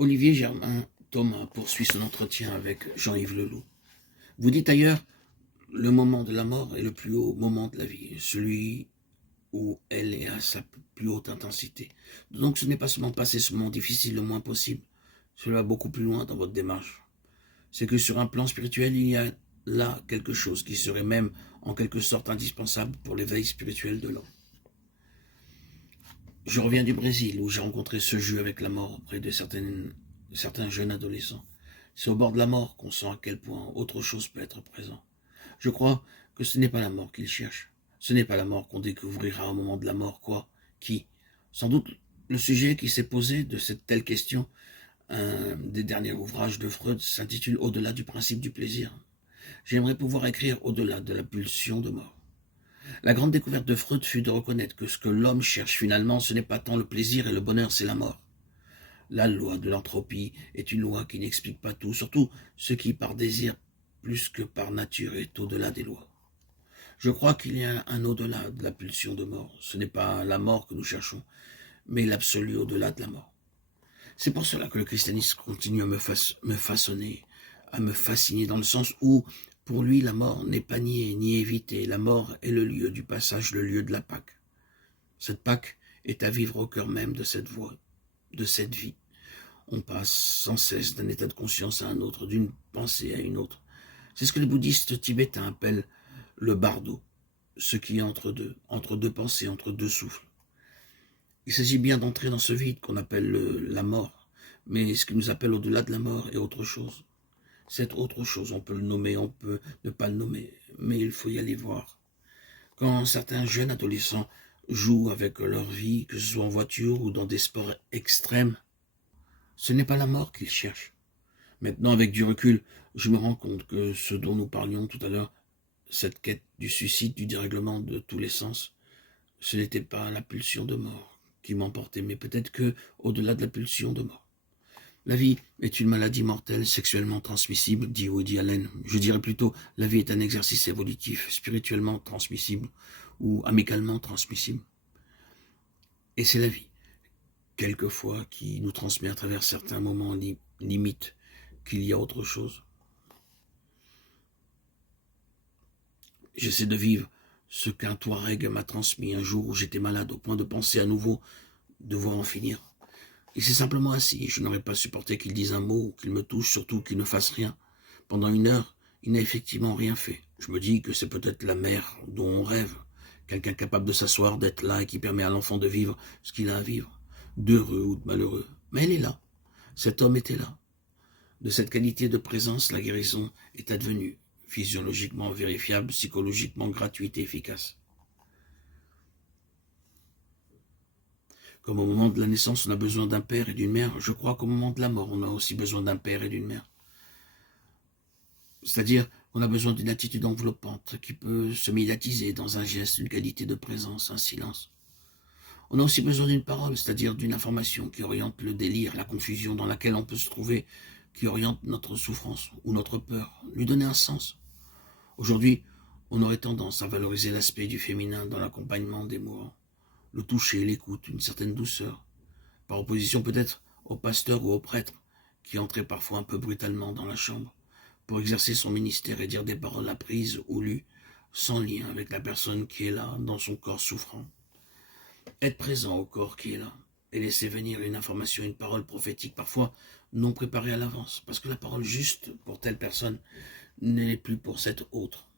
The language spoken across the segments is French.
Olivier Germain Thomas poursuit son entretien avec Jean-Yves Leloup. Vous dites ailleurs, le moment de la mort est le plus haut moment de la vie, celui où elle est à sa plus haute intensité. Donc ce n'est pas seulement passer ce moment difficile le moins possible, cela va beaucoup plus loin dans votre démarche. C'est que sur un plan spirituel, il y a là quelque chose qui serait même en quelque sorte indispensable pour l'éveil spirituel de l'homme. Je reviens du Brésil où j'ai rencontré ce jeu avec la mort auprès de certains jeunes adolescents. C'est au bord de la mort qu'on sent à quel point autre chose peut être présent. Je crois que ce n'est pas la mort qu'ils cherchent. Ce n'est pas la mort qu'on découvrira au moment de la mort, quoi. Qui? Sans doute le sujet qui s'est posé de cette telle question, un des derniers ouvrages de Freud s'intitule « Au-delà du principe du plaisir ». J'aimerais pouvoir écrire au-delà de la pulsion de mort. La grande découverte de Freud fut de reconnaître que ce que l'homme cherche finalement, ce n'est pas tant le plaisir et le bonheur, c'est la mort. La loi de l'entropie est une loi qui n'explique pas tout, surtout ce qui par désir plus que par nature est au-delà des lois. Je crois qu'il y a un au-delà de la pulsion de mort. Ce n'est pas la mort que nous cherchons, mais l'absolu au-delà de la mort. C'est pour cela que le christianisme continue à me façonner, à me fasciner dans le sens où, pour lui, la mort n'est pas niée ni évitée. La mort est le lieu du passage, le lieu de la Pâque. Cette Pâque est à vivre au cœur même de cette voie, de cette vie. On passe sans cesse d'un état de conscience à un autre, d'une pensée à une autre. C'est ce que les bouddhistes tibétains appellent le bardo, ce qui est entre deux pensées, entre deux souffles. Il s'agit bien d'entrer dans ce vide qu'on appelle la mort, mais ce qui nous appelle au-delà de la mort est autre chose. C'est autre chose, on peut le nommer, on peut ne pas le nommer, mais il faut y aller voir. Quand certains jeunes adolescents jouent avec leur vie, que ce soit en voiture ou dans des sports extrêmes, ce n'est pas la mort qu'ils cherchent. Maintenant, avec du recul, je me rends compte que ce dont nous parlions tout à l'heure, cette quête du suicide, du dérèglement de tous les sens, ce n'était pas la pulsion de mort qui m'emportait, mais peut-être que au-delà de la pulsion de mort. La vie est une maladie mortelle sexuellement transmissible, dit Woody Allen. Je dirais plutôt, la vie est un exercice évolutif, spirituellement transmissible ou amicalement transmissible. Et c'est la vie, quelquefois, qui nous transmet à travers certains moments limites qu'il y a autre chose. J'essaie de vivre ce qu'un Touareg m'a transmis un jour où j'étais malade, au point de penser à nouveau devoir en finir. Il s'est simplement assis, je n'aurais pas supporté qu'il dise un mot, qu'il me touche, surtout qu'il ne fasse rien. Pendant 1 heure, il n'a effectivement rien fait. Je me dis que c'est peut-être la mère dont on rêve, quelqu'un capable de s'asseoir, d'être là et qui permet à l'enfant de vivre ce qu'il a à vivre, d'heureux ou de malheureux. Mais elle est là, cet homme était là. De cette qualité de présence, la guérison est advenue, physiologiquement vérifiable, psychologiquement gratuite et efficace. Comme au moment de la naissance, on a besoin d'un père et d'une mère, je crois qu'au moment de la mort, on a aussi besoin d'un père et d'une mère. C'est-à-dire qu'on a besoin d'une attitude enveloppante qui peut se médiatiser dans un geste, une qualité de présence, un silence. On a aussi besoin d'une parole, c'est-à-dire d'une information qui oriente le délire, la confusion dans laquelle on peut se trouver, qui oriente notre souffrance ou notre peur, lui donner un sens. Aujourd'hui, on aurait tendance à valoriser l'aspect du féminin dans l'accompagnement des mourants. Le toucher, l'écoute, une certaine douceur, par opposition peut-être au pasteur ou au prêtre, qui entrait parfois un peu brutalement dans la chambre, pour exercer son ministère et dire des paroles apprises ou lues, sans lien avec la personne qui est là, dans son corps souffrant. Être présent au corps qui est là, et laisser venir une information, une parole prophétique, parfois non préparée à l'avance, parce que la parole juste pour telle personne n'est plus pour cette autre.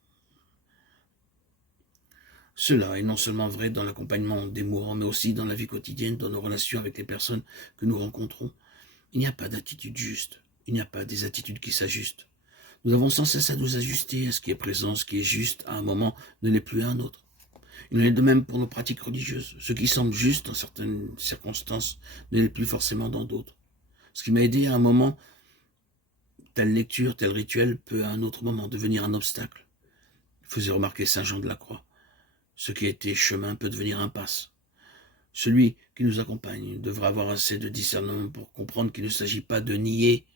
Cela est non seulement vrai dans l'accompagnement des mourants, mais aussi dans la vie quotidienne, dans nos relations avec les personnes que nous rencontrons. Il n'y a pas d'attitude juste, il n'y a pas des attitudes qui s'ajustent. Nous avons sans cesse à nous ajuster à ce qui est présent, ce qui est juste à un moment ne l'est plus à un autre. Il en est de même pour nos pratiques religieuses. Ce qui semble juste dans certaines circonstances ne l'est plus forcément dans d'autres. Ce qui m'a aidé à un moment, telle lecture, tel rituel peut à un autre moment devenir un obstacle. Faisait remarquer Saint Jean de la Croix. Ce qui était chemin peut devenir impasse. Celui qui nous accompagne devra avoir assez de discernement pour comprendre qu'il ne s'agit pas de nier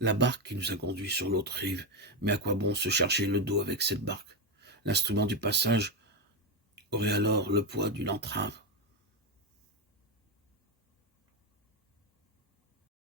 la barque qui nous a conduits sur l'autre rive. Mais à quoi bon se chercher le dos avec cette barque? L'instrument du passage aurait alors le poids d'une entrave.